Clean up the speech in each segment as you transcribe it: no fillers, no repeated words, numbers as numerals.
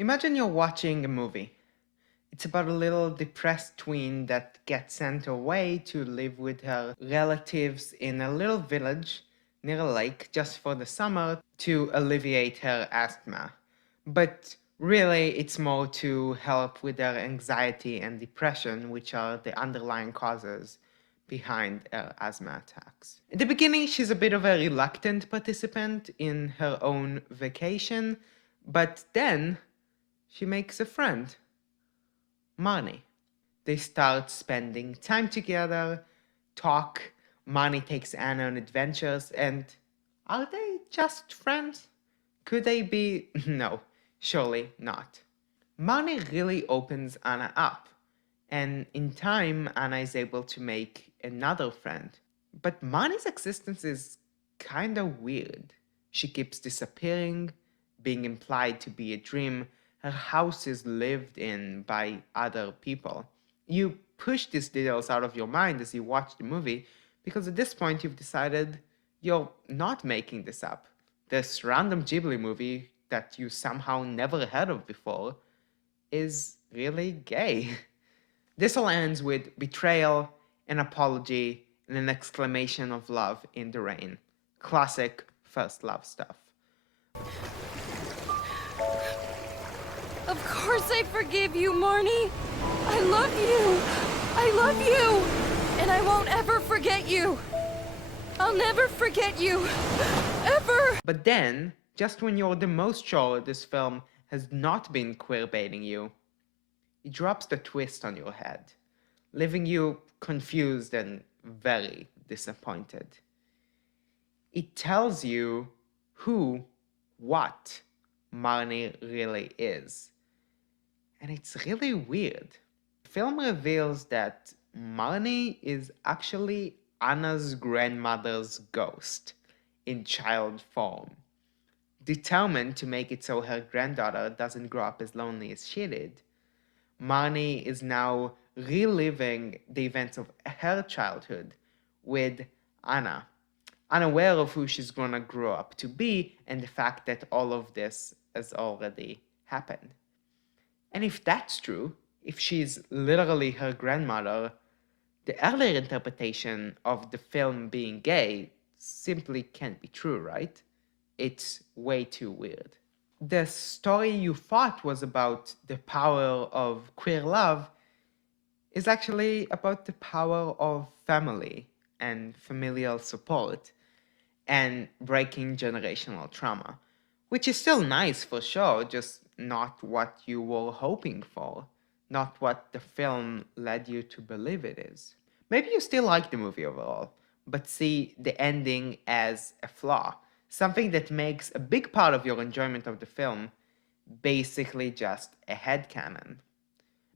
Imagine you're watching a movie. It's about a little depressed tween that gets sent away to live with her relatives in a little village near a lake just for the summer to alleviate her asthma. But really, it's more to help with her anxiety and depression, which are the underlying causes behind her asthma attacks. In the beginning, she's a bit of a reluctant participant in her own vacation, but then she makes a friend, Marnie. They start spending time together, talk. Marnie takes Anna on adventures, and are they just friends? Could they be? No, surely not. Marnie really opens Anna up, and in time, Anna is able to make another friend. But Marnie's existence is kinda weird. She keeps disappearing, being implied to be a dream. Her house is lived in by other people. You push these details out of your mind as you watch the movie because at this point you've decided you're not making this up. This random Ghibli movie that you somehow never heard of before is really gay. This all ends with betrayal, an apology, and an exclamation of love in the rain. Classic first love stuff. Of course I forgive you, Marnie. I love you. I love you. And I won't ever forget you. I'll never forget you. Ever. But then, just when you're the most sure this film has not been queerbaiting you, it drops the twist on your head, leaving you confused and very disappointed. It tells you what Marnie really is. And it's really weird. The film reveals that Marnie is actually Anna's grandmother's ghost in child form, determined to make it so her granddaughter doesn't grow up as lonely as she did. Marnie is now reliving the events of her childhood with Anna, unaware of who she's gonna grow up to be and the fact that all of this has already happened. And if that's true, if she's literally her grandmother, the earlier interpretation of the film being gay simply can't be true, right? It's way too weird. The story you thought was about the power of queer love is actually about the power of family and familial support and breaking generational trauma, which is still nice for sure, just not what you were hoping for, not what the film led you to believe it is. Maybe you still like the movie overall, but see the ending as a flaw, something that makes a big part of your enjoyment of the film basically just a headcanon.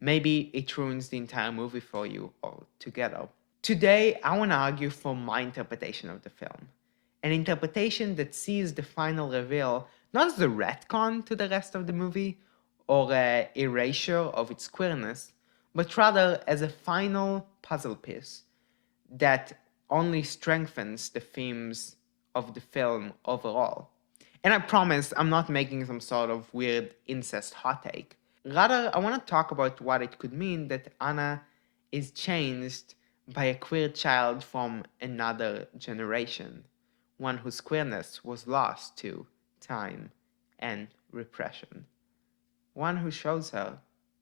Maybe it ruins the entire movie for you altogether. Today, I want to argue for my interpretation of the film. An interpretation that sees the final reveal not as a retcon to the rest of the movie or a erasure of its queerness, but rather as a final puzzle piece that only strengthens the themes of the film overall. And I promise I'm not making some sort of weird incest hot take. Rather, I want to talk about what it could mean that Anna is changed by a queer child from another generation, one whose queerness was lost to time and repression, one who shows her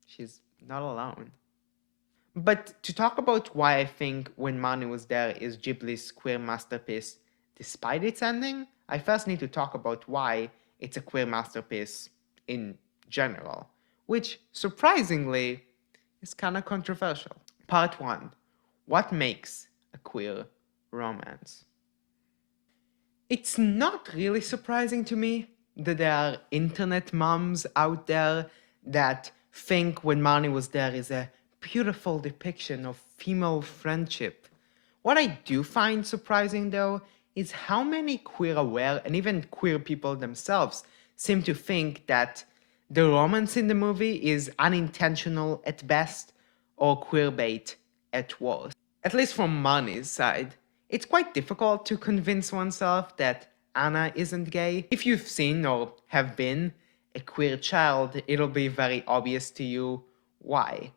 she's not alone. But to talk about why I think When Marnie Was There is Ghibli's queer masterpiece despite its ending, I first need to talk about why it's a queer masterpiece in general, which surprisingly is kind of controversial. Part 1. What makes a queer romance? It's not really surprising to me that there are internet moms out there that think When Marnie Was There is a beautiful depiction of female friendship. What I do find surprising though is how many queer aware and even queer people themselves seem to think that the romance in the movie is unintentional at best or queerbait at worst. At least from Marnie's side. It's quite difficult to convince oneself that Anna isn't gay. If you've seen or have been a queer child, it'll be very obvious to you why.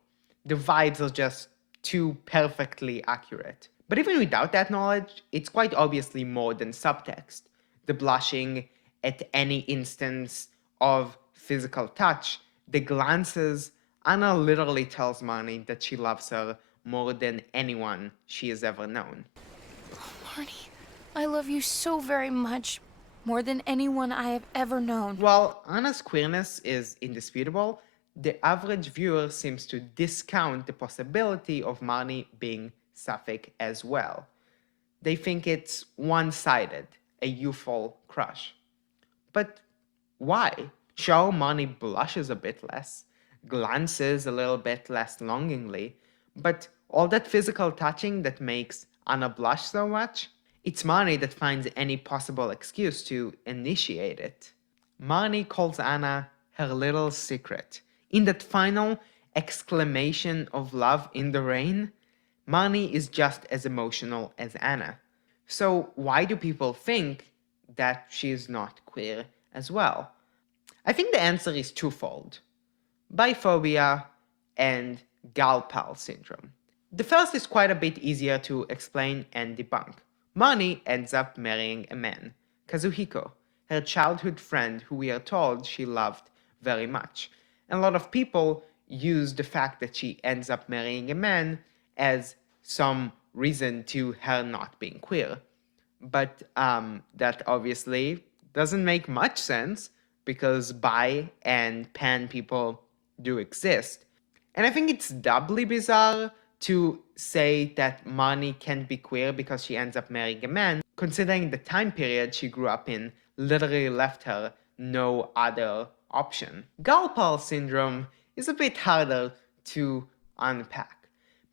The vibes are just too perfectly accurate. But even without that knowledge, it's quite obviously more than subtext. The blushing at any instance of physical touch, the glances, Anna literally tells Marnie that she loves her more than anyone she has ever known. Marnie, I love you so very much. More than anyone I have ever known. While Anna's queerness is indisputable, the average viewer seems to discount the possibility of Marnie being sapphic as well. They think it's one-sided, a youthful crush. But why? Sure, Marnie blushes a bit less, glances a little bit less longingly, but all that physical touching that makes Anna blush so much, it's Marnie that finds any possible excuse to initiate it. Marnie calls Anna her little secret. In that final exclamation of love in the rain, Marnie is just as emotional as Anna. So why do people think that she is not queer as well? I think the answer is twofold: biphobia and gal pal syndrome. The first is quite a bit easier to explain and debunk. Marnie ends up marrying a man, Kazuhiko, her childhood friend who we are told she loved very much. And a lot of people use the fact that she ends up marrying a man as some reason to her not being queer. But that obviously doesn't make much sense because bi and pan people do exist. And I think it's doubly bizarre to say that Marnie can't be queer because she ends up marrying a man, considering the time period she grew up in literally left her no other option. Galpal syndrome is a bit harder to unpack.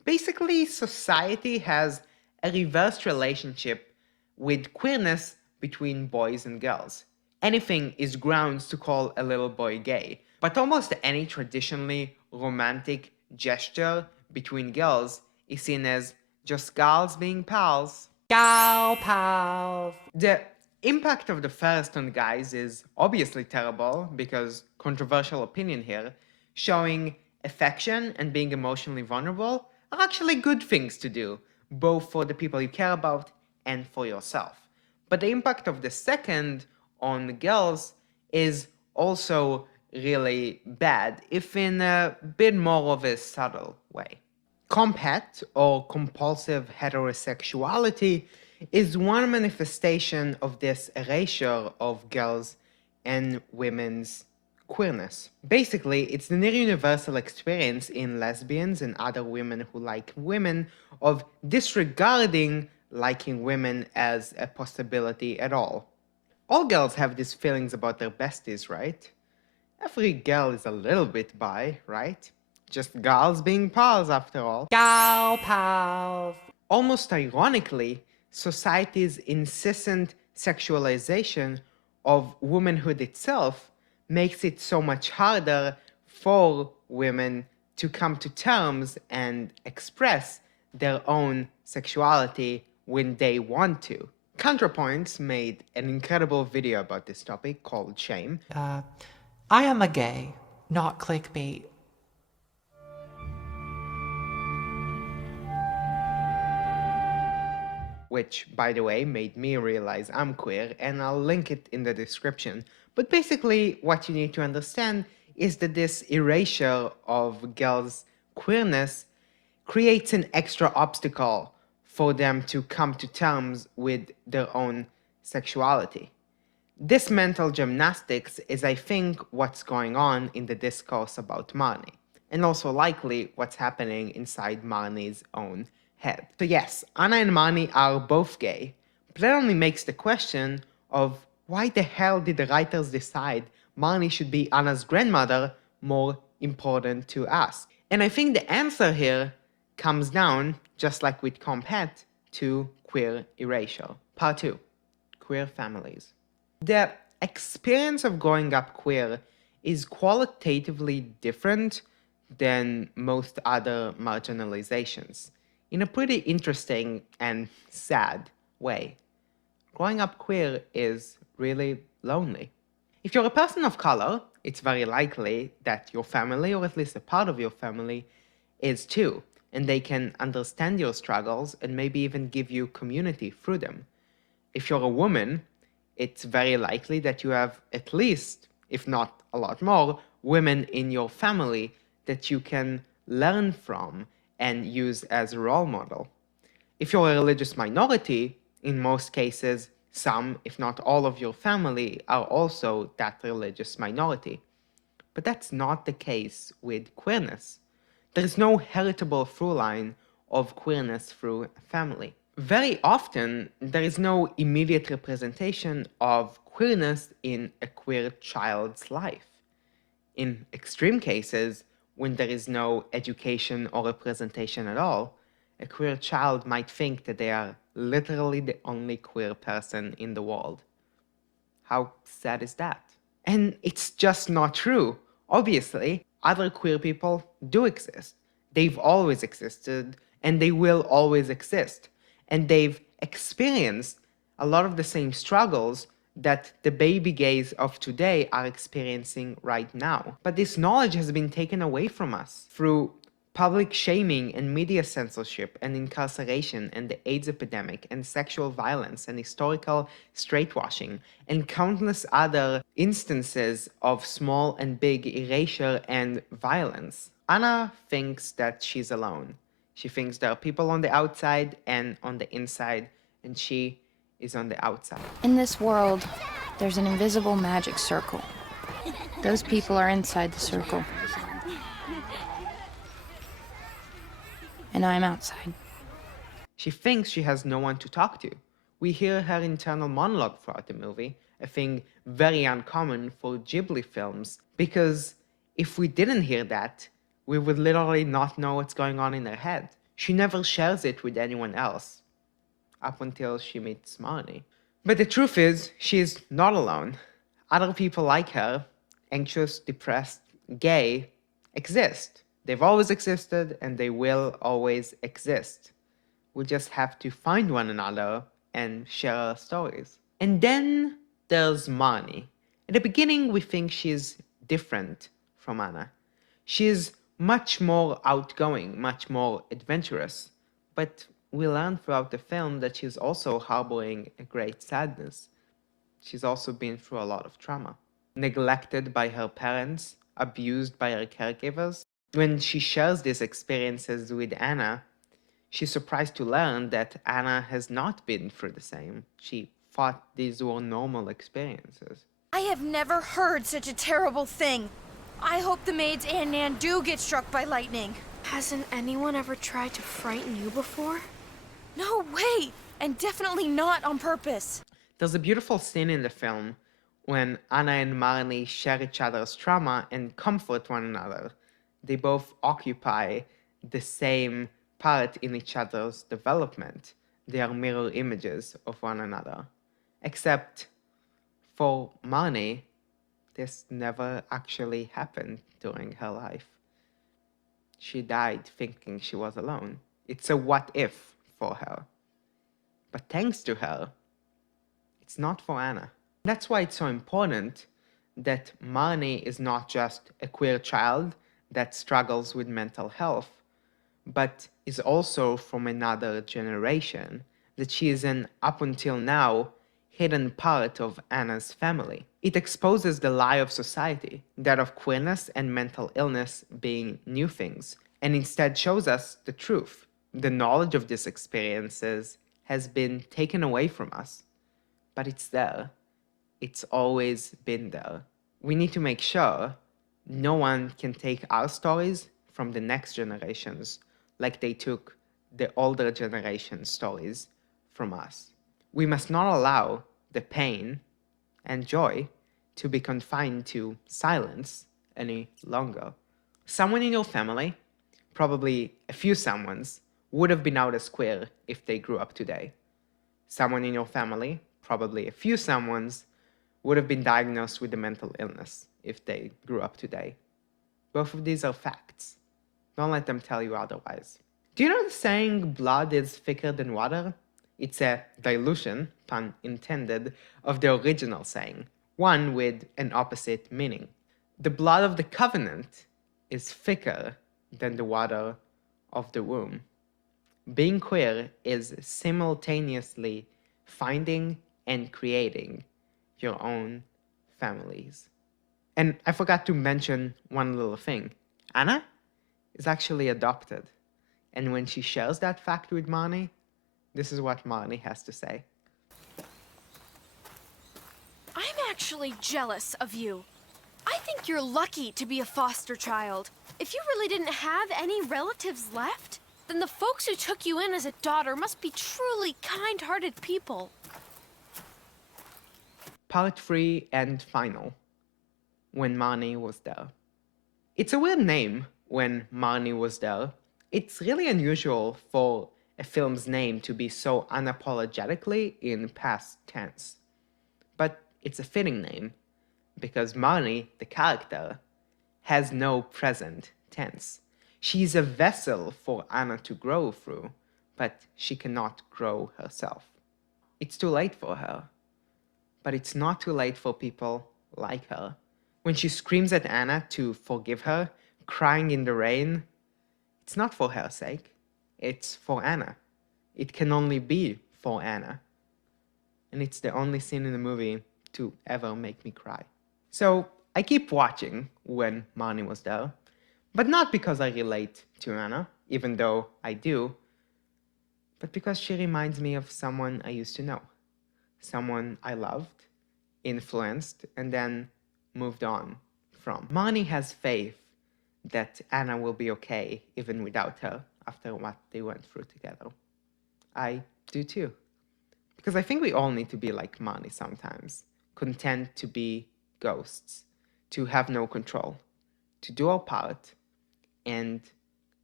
Basically, society has a reversed relationship with queerness between boys and girls. Anything is grounds to call a little boy gay, but almost any traditionally romantic gesture between girls is seen as just gals being pals. Gal pals! The impact of the first on guys is obviously terrible because, controversial opinion here, showing affection and being emotionally vulnerable are actually good things to do, both for the people you care about and for yourself. But the impact of the second on girls is also really bad, if in a bit more of a subtle way. Comphet, or compulsive heterosexuality, is one manifestation of this erasure of girls' and women's queerness. Basically, it's the near universal experience in lesbians and other women who like women of disregarding liking women as a possibility at all. All girls have these feelings about their besties, right? Every girl is a little bit bi, right? Just gals being pals after all. Gal pals! Almost ironically, society's incessant sexualization of womanhood itself makes it so much harder for women to come to terms and express their own sexuality when they want to. ContraPoints made an incredible video about this topic called Shame. I am a gay, not clickbait. Which, by the way, made me realize I'm queer, and I'll link it in the description. But basically, what you need to understand is that this erasure of girls' queerness creates an extra obstacle for them to come to terms with their own sexuality. This mental gymnastics is, I think, what's going on in the discourse about Marnie, and also likely what's happening inside Marnie's own head. So yes, Anna and Marnie are both gay, but that only makes the question of why the hell did the writers decide Marnie should be Anna's grandmother more important to ask? And I think the answer here comes down, just like with Compet, to queer erasure. Part 2. Queer families. The experience of growing up queer is qualitatively different than most other marginalizations, in a pretty interesting and sad way. Growing up queer is really lonely. If you're a person of color, it's very likely that your family, or at least a part of your family, is too, and they can understand your struggles and maybe even give you community through them. If you're a woman, it's very likely that you have at least, if not a lot more, women in your family that you can learn from and use as a role model. If you're a religious minority, in most cases, some, if not all of your family are also that religious minority. But that's not the case with queerness. There is no heritable through line of queerness through family. Very often, there is no immediate representation of queerness in a queer child's life. In extreme cases, when there is no education or representation at all, a queer child might think that they are literally the only queer person in the world. How sad is that? And it's just not true. Obviously, other queer people do exist. They've always existed, and they will always exist. And they've experienced a lot of the same struggles that the baby gays of today are experiencing right now. But this knowledge has been taken away from us through public shaming and media censorship and incarceration and the AIDS epidemic and sexual violence and historical straightwashing and countless other instances of small and big erasure and violence. Anna thinks that she's alone. She thinks there are people on the outside and on the inside, and she is on the outside. In this world, there's an invisible magic circle. Those people are inside the circle. And I'm outside. She thinks she has no one to talk to. We hear her internal monologue throughout the movie, a thing very uncommon for Ghibli films, because if we didn't hear that, we would literally not know what's going on in her head. She never shares it with anyone else, up until she meets Marnie. But the truth is, she is not alone. Other people like her, anxious, depressed, gay, exist. They've always existed, and they will always exist. We just have to find one another and share our stories. And then there's Marnie. At the beginning, we think she's different from Anna. She's much more outgoing, much more adventurous. But we learn throughout the film that she's also harboring a great sadness. She's also been through a lot of trauma. Neglected by her parents, abused by her caregivers. When she shares these experiences with Anna, she's surprised to learn that Anna has not been through the same. She thought these were normal experiences. I have never heard such a terrible thing. I hope the maids and Nan do get struck by lightning. Hasn't anyone ever tried to frighten you before? No way! And definitely not on purpose. There's a beautiful scene in the film when Anna and Marnie share each other's trauma and comfort one another. They both occupy the same part in each other's development. They are mirror images of one another. Except for Marnie, this never actually happened during her life. She died thinking she was alone. It's a what if for her. But thanks to her, it's not for Anna. That's why it's so important that Marnie is not just a queer child that struggles with mental health, but is also from another generation, that she is an, up until now, hidden part of Anna's family. It exposes the lie of society, that of queerness and mental illness being new things, and instead shows us the truth. The knowledge of these experiences has been taken away from us, but it's there. It's always been there. We need to make sure no one can take our stories from the next generations like they took the older generation's stories from us. We must not allow the pain and joy to be confined to silence any longer. Someone in your family, probably a few someones, would have been out as queer if they grew up today. Someone in your family, probably a few someones, would have been diagnosed with a mental illness if they grew up today. Both of these are facts. Don't let them tell you otherwise. Do you know the saying, blood is thicker than water? It's a dilution, pun intended, of the original saying, one with an opposite meaning. The blood of the covenant is thicker than the water of the womb. Being queer is simultaneously finding and creating your own families. And I forgot to mention one little thing. Anna is actually adopted. And when she shares that fact with Marnie, this is what Marnie has to say. I'm actually jealous of you. I think you're lucky to be a foster child. If you really didn't have any relatives left, then the folks who took you in as a daughter must be truly kind-hearted people. Part 3 and final. When Marnie was there. It's a weird name, When Marnie Was There. It's really unusual for a film's name to be so unapologetically in past tense. But it's a fitting name, because Marnie, the character, has no present tense. She's a vessel for Anna to grow through, but she cannot grow herself. It's too late for her, but it's not too late for people like her. When she screams at Anna to forgive her, crying in the rain, it's not for her sake, it's for Anna. It can only be for Anna. And it's the only scene in the movie to ever make me cry. So I keep watching When Marnie Was There, but not because I relate to Anna, even though I do, but because she reminds me of someone I used to know, someone I loved, influenced, and then moved on from. Marnie has faith that Anna will be okay even without her after what they went through together. I do too. Because I think we all need to be like Marnie sometimes, content to be ghosts, to have no control, to do our part and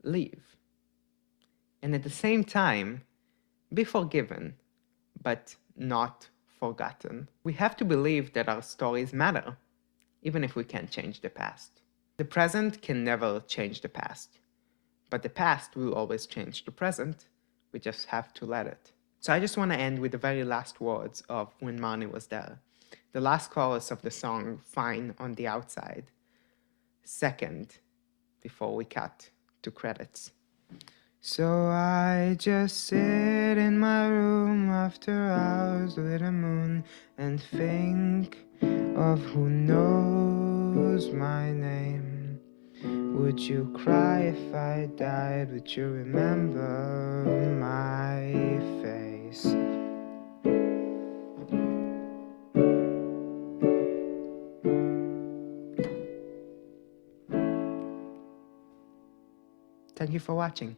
leave. And at the same time, be forgiven, but not forgotten. We have to believe that our stories matter, even if we can't change the past. The present can never change the past, but the past will always change the present. We just have to let it. So I just want to end with the very last words of When Marnie Was There. The last chorus of the song, Fine on the Outside. Second, before we cut to credits. So I just sit in my room after hours with the moon and think of who knows my name. Would you cry if I died? Would you remember my face? Thank you for watching.